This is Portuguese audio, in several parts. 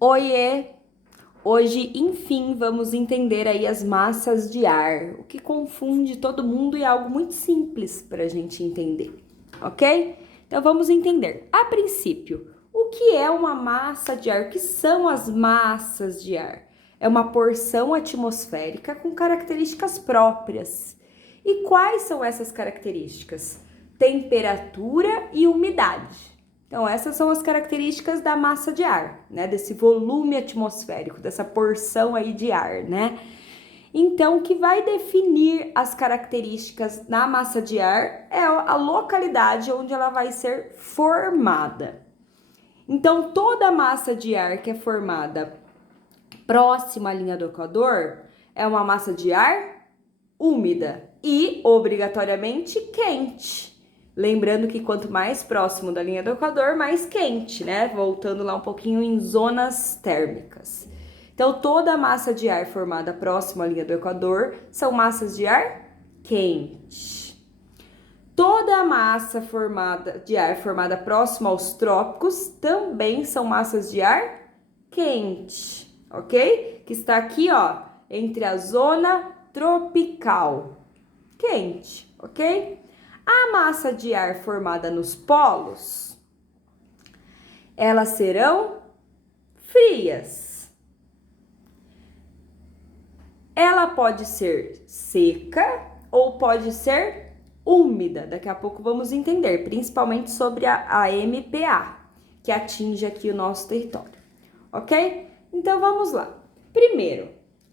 Oiê! Hoje, enfim, vamos entender aí as massas de ar, o que confunde todo mundo e é algo muito simples para a gente entender, ok? Então vamos entender. A princípio, o que é uma massa de ar? O que são as massas de ar? É uma porção atmosférica com características próprias. E quais são essas características? Temperatura e umidade. Então, essas são as características da massa de ar, né? Desse volume atmosférico, dessa porção aí de ar, né? Então, o que vai definir as características da massa de ar é a localidade onde ela vai ser formada. Então, toda massa de ar que é formada próxima à linha do Equador é uma massa de ar úmida e obrigatoriamente quente. Lembrando que quanto mais próximo da linha do Equador, mais quente, né? Voltando lá um pouquinho em zonas térmicas. Então, toda a massa de ar formada próximo à linha do Equador são massas de ar quente. Toda a massa de ar formada próximo aos trópicos também são massas de ar quente, ok? Que está aqui, ó, entre a zona tropical, quente, ok? A massa de ar formada nos polos, elas serão frias. Ela pode ser seca ou pode ser úmida. Daqui a pouco vamos entender, principalmente sobre a MPA, que atinge aqui o nosso território, ok? Então vamos lá. Primeiro,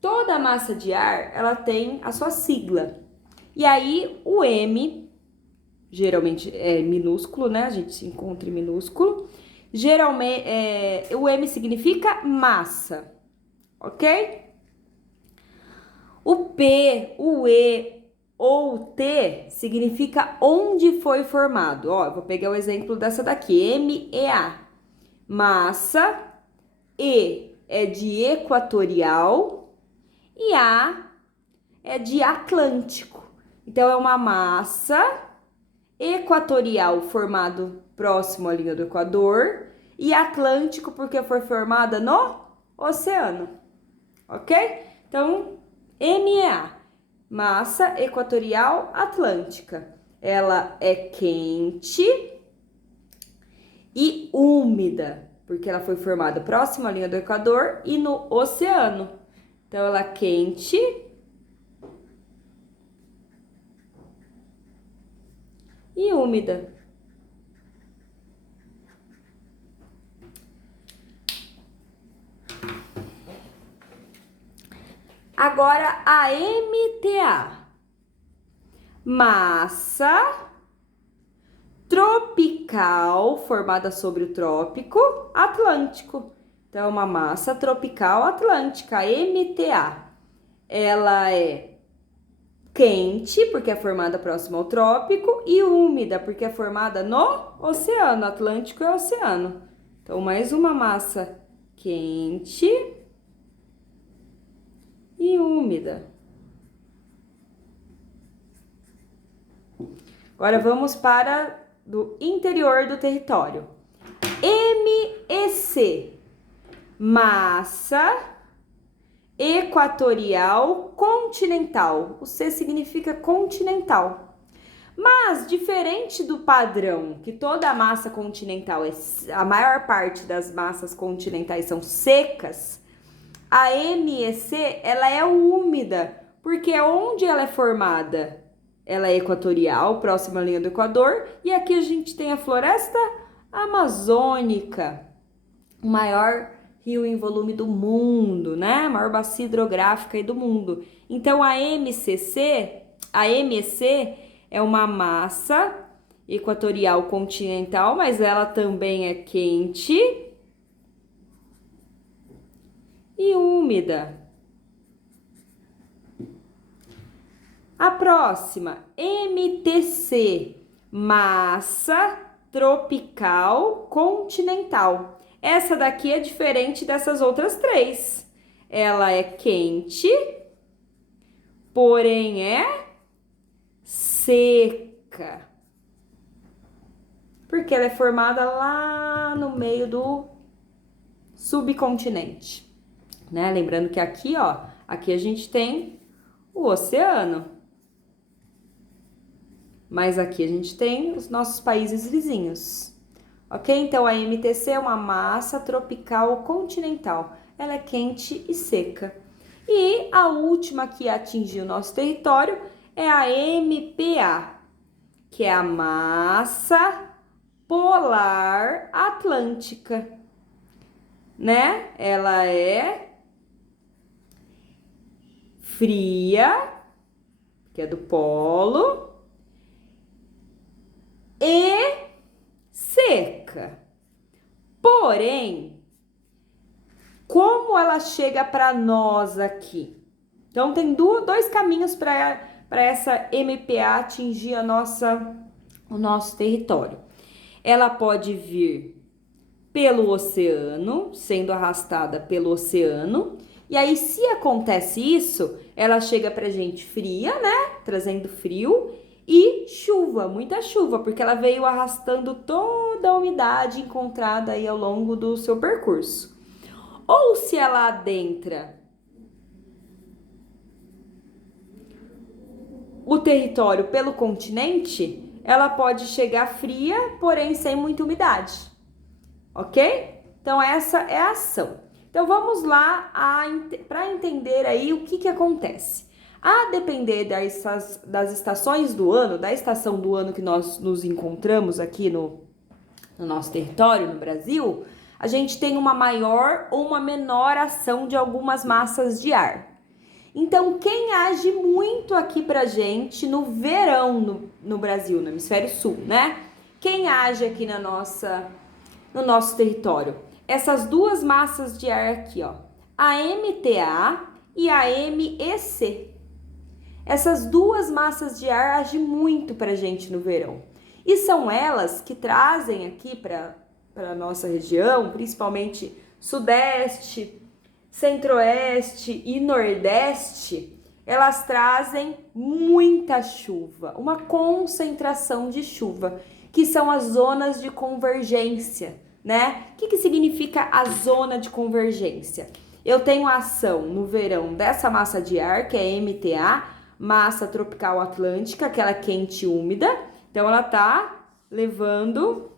toda massa de ar, ela tem a sua sigla. E aí o M, geralmente é minúsculo, né? A gente se encontra em minúsculo. Geralmente, o M significa massa, ok? O P, o E ou o T significa onde foi formado. Ó, eu vou pegar o exemplo dessa daqui, MEA. Massa, E é de equatorial e A é de atlântico. Então, é uma massa equatorial formado próximo à linha do Equador e atlântico porque foi formada no oceano, ok? Então, MEA, massa equatorial atlântica. Ela é quente e úmida, porque ela foi formada próximo à linha do Equador e no oceano. Então, ela é quente e úmida. Agora, a MTA, massa tropical formada sobre o trópico atlântico. Então, é uma massa tropical atlântica, MTA. Ela é quente, porque é formada próximo ao trópico, e úmida, porque é formada no oceano, Atlântico e oceano. Então, mais uma massa quente e úmida. Agora vamos para do interior do território. MEC, massa equatorial continental. O C significa continental. Mas, diferente do padrão, que toda a massa continental, a maior parte das massas continentais são secas, a MEC, ela é úmida, porque onde ela é formada, ela é equatorial, próxima à linha do Equador, e aqui a gente tem a floresta amazônica, o maior rio em volume do mundo, né? A maior bacia hidrográfica aí do mundo. Então a MEC é uma massa equatorial continental, mas ela também é quente e úmida. A próxima, MTC, massa tropical continental. Essa daqui é diferente dessas outras três. Ela é quente, porém é seca. Porque ela é formada lá no meio do subcontinente, né? Lembrando que aqui, ó, aqui a gente tem o oceano, mas aqui a gente tem os nossos países vizinhos. Ok? Então, a MTC é uma massa tropical continental. Ela é quente e seca. E a última que atingiu o nosso território é a MPA, que é a massa polar atlântica, né? Ela é fria, que é do polo, e seca. Porém, como ela chega para nós aqui? Então, tem dois caminhos para essa MPA atingir o nosso território. Ela pode vir pelo oceano, sendo arrastada pelo oceano. E aí, se acontece isso, ela chega pra gente fria, né? Trazendo frio e chuva, muita chuva, porque ela veio arrastando toda a umidade encontrada aí ao longo do seu percurso. Ou se ela adentra o território pelo continente, ela pode chegar fria, porém sem muita umidade, ok? Então essa é a ação. Então vamos lá para entender aí o que acontece. A depender das estações do ano, da estação do ano que nós nos encontramos aqui no nosso território, no Brasil, a gente tem uma maior ou uma menor ação de algumas massas de ar. Então, quem age muito aqui pra gente no verão no Brasil, no hemisfério sul, né? Quem age aqui no nosso território? Essas duas massas de ar aqui, ó, a MTA e a MEC. Essas duas massas de ar agem muito pra gente no verão. E são elas que trazem aqui para a nossa região, principalmente sudeste, centro-oeste e nordeste, elas trazem muita chuva, uma concentração de chuva, que são as zonas de convergência, né? O que significa a zona de convergência? Eu tenho a ação no verão dessa massa de ar, que é MTA, massa tropical atlântica, aquela quente e úmida. Então, ela tá levando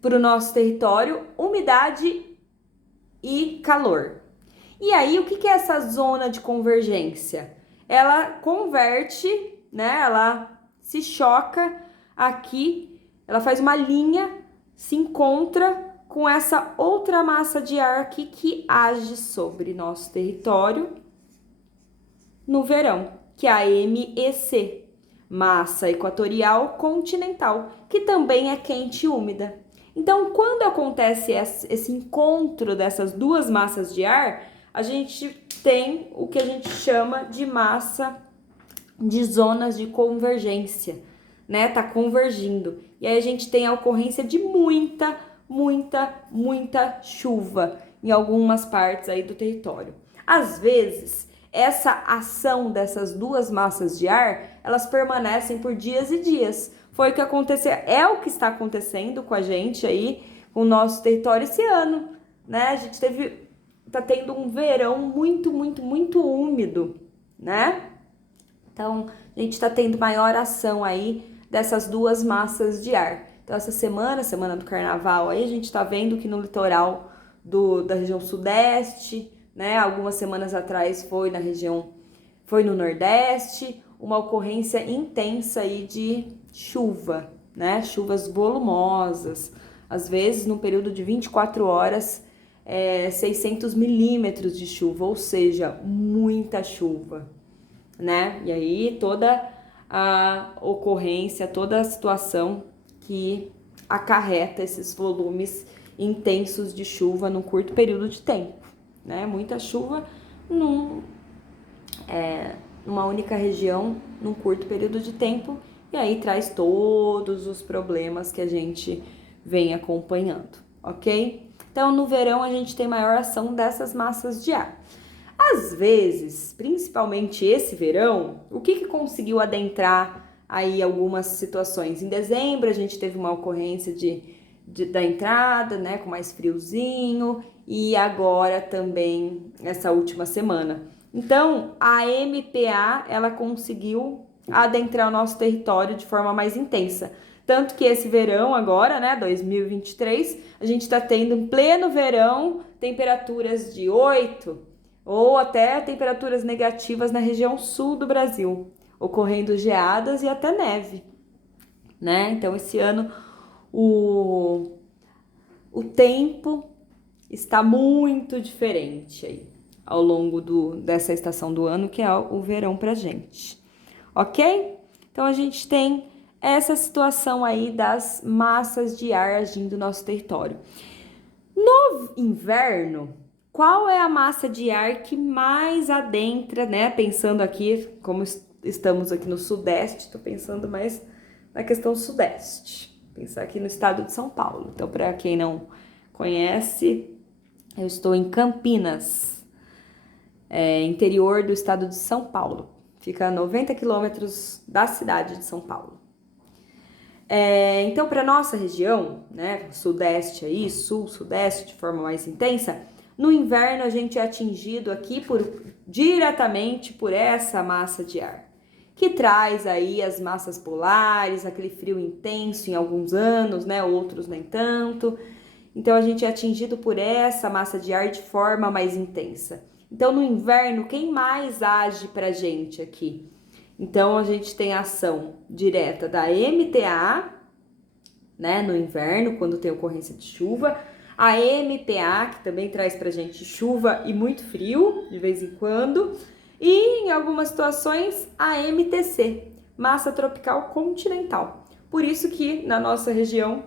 para o nosso território umidade e calor. E aí, o que é essa zona de convergência? Ela converte, né? Ela se choca aqui, ela faz uma linha, se encontra com essa outra massa de ar aqui que age sobre nosso território no verão, que é a MEC, massa equatorial continental, que também é quente e úmida. Então, quando acontece esse encontro dessas duas massas de ar, a gente tem o que a gente chama de massa de zonas de convergência, né? Tá convergindo. E aí a gente tem a ocorrência de muita chuva em algumas partes aí do território. Às vezes, essa ação dessas duas massas de ar, elas permanecem por dias e dias. Foi o que aconteceu, é o que está acontecendo com a gente aí, com o nosso território esse ano, né? A gente tá tendo um verão muito úmido, né? Então, a gente tá tendo maior ação aí dessas duas massas de ar. Então, essa semana do carnaval, aí a gente tá vendo que no litoral da região sudeste, né? Algumas semanas atrás foi no Nordeste, uma ocorrência intensa aí de chuva, né? Chuvas volumosas, às vezes no período de 24 horas, 600 milímetros de chuva, ou seja, muita chuva, né? E aí toda a ocorrência, toda a situação que acarreta esses volumes intensos de chuva num curto período de tempo, né? Muita chuva numa única região, num curto período de tempo, e aí traz todos os problemas que a gente vem acompanhando, ok? Então, no verão, a gente tem maior ação dessas massas de ar. Às vezes, principalmente esse verão, o que conseguiu adentrar aí algumas situações? Em dezembro, a gente teve uma ocorrência de da entrada, né, com mais friozinho, e agora também essa última semana. Então, a MPA, ela conseguiu adentrar o nosso território de forma mais intensa. Tanto que esse verão agora, né, 2023, a gente está tendo em pleno verão temperaturas de 8 ou até temperaturas negativas na região sul do Brasil, ocorrendo geadas e até neve, né? Então, esse ano o tempo está muito diferente aí ao longo dessa estação do ano, que é o verão pra gente, ok? Então, a gente tem essa situação aí das massas de ar agindo no nosso território. No inverno, qual é a massa de ar que mais adentra, né? Pensando aqui, como estamos aqui no Sudeste, tô pensando mais na questão Sudeste. Pensar aqui no estado de São Paulo. Então, para quem não conhece, eu estou em Campinas, interior do estado de São Paulo. Fica a 90 quilômetros da cidade de São Paulo. Então, para nossa região, né, Sudeste aí, Sul, Sudeste, de forma mais intensa, no inverno a gente é atingido aqui diretamente por essa massa de ar, que traz aí as massas polares, aquele frio intenso em alguns anos, né, outros nem tanto. Então, a gente é atingido por essa massa de ar de forma mais intensa. Então, no inverno, quem mais age pra gente aqui? Então, a gente tem a ação direta da MTA, né, no inverno, quando tem ocorrência de chuva, a MPA, que também traz pra gente chuva e muito frio, de vez em quando, e em algumas situações, a MTC, massa tropical continental. Por isso que na nossa região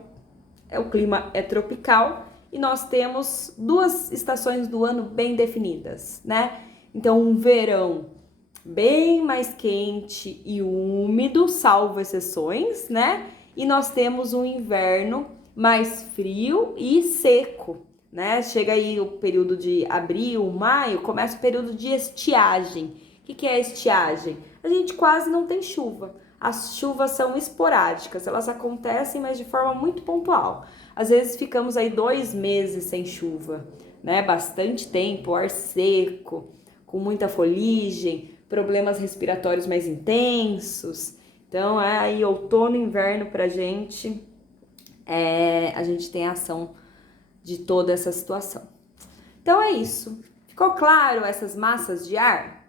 o clima é tropical e nós temos 2 estações do ano bem definidas, né? Então, um verão bem mais quente e úmido, salvo exceções, né? E nós temos um inverno mais frio e seco, né? Chega aí o período de abril, maio, começa o período de estiagem. O que é estiagem? A gente quase não tem chuva. As chuvas são esporádicas, elas acontecem, mas de forma muito pontual. Às vezes ficamos aí 2 meses sem chuva, né? Bastante tempo, ar seco, com muita foligem, problemas respiratórios mais intensos. Então, aí outono e inverno pra gente, a gente tem a ação de toda essa situação. Então, é isso. Ficou claro essas massas de ar?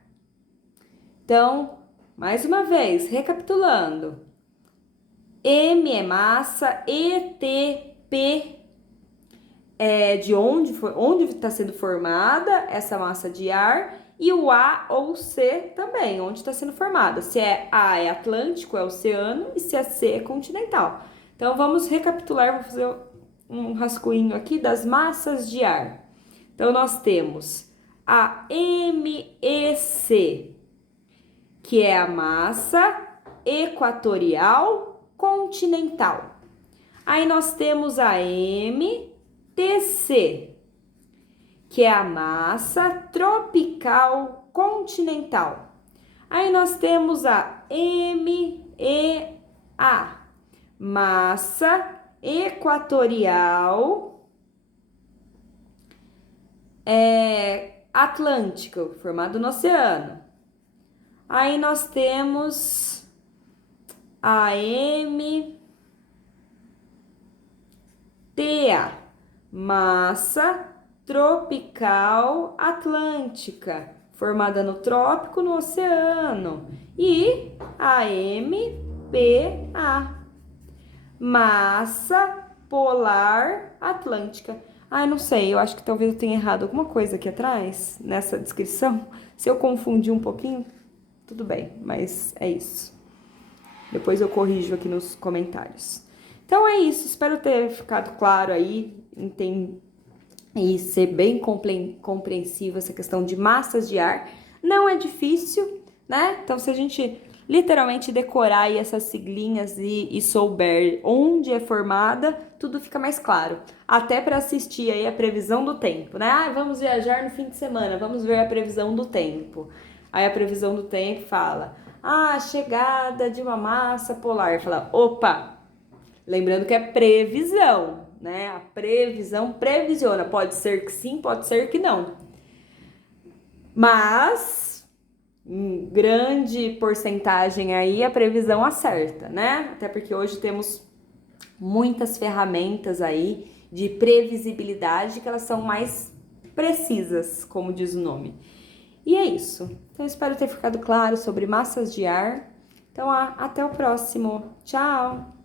Então, mais uma vez, recapitulando. M é massa, ETP é de onde está sendo formada essa massa de ar, e o A ou C também, onde está sendo formada. Se é A é Atlântico, é oceano, e se é C é continental. Então, vamos recapitular, vou fazer um rascunho aqui das massas de ar. Então, nós temos a MEC, que é a massa equatorial continental. Aí nós temos a MTC, que é a massa tropical continental. Aí nós temos a MEA, massa equatorial atlântico, formado no oceano. Aí nós temos a MTA, massa tropical atlântica, formada no trópico, no oceano. E a MPA, massa polar atlântica. Ah, não sei, eu acho que talvez eu tenha errado alguma coisa aqui atrás, nessa descrição. Se eu confundir um pouquinho, tudo bem, mas é isso. Depois eu corrijo aqui nos comentários. Então é isso, espero ter ficado claro aí, e ser bem compreensiva essa questão de massas de ar. Não é difícil, né? Então, se a gente literalmente decorar aí essas siglinhas e souber onde é formada, tudo fica mais claro. Até para assistir aí a previsão do tempo, né? Ah, vamos viajar no fim de semana, vamos ver a previsão do tempo. Aí a previsão do tempo fala, chegada de uma massa polar. Fala, opa, lembrando que é previsão, né? A previsão previsiona. Pode ser que sim, pode ser que não. Mas, em grande porcentagem aí, a previsão acerta, né? Até porque hoje temos muitas ferramentas aí de previsibilidade que elas são mais precisas, como diz o nome. E é isso. Então, espero ter ficado claro sobre massas de ar. Então, até o próximo. Tchau!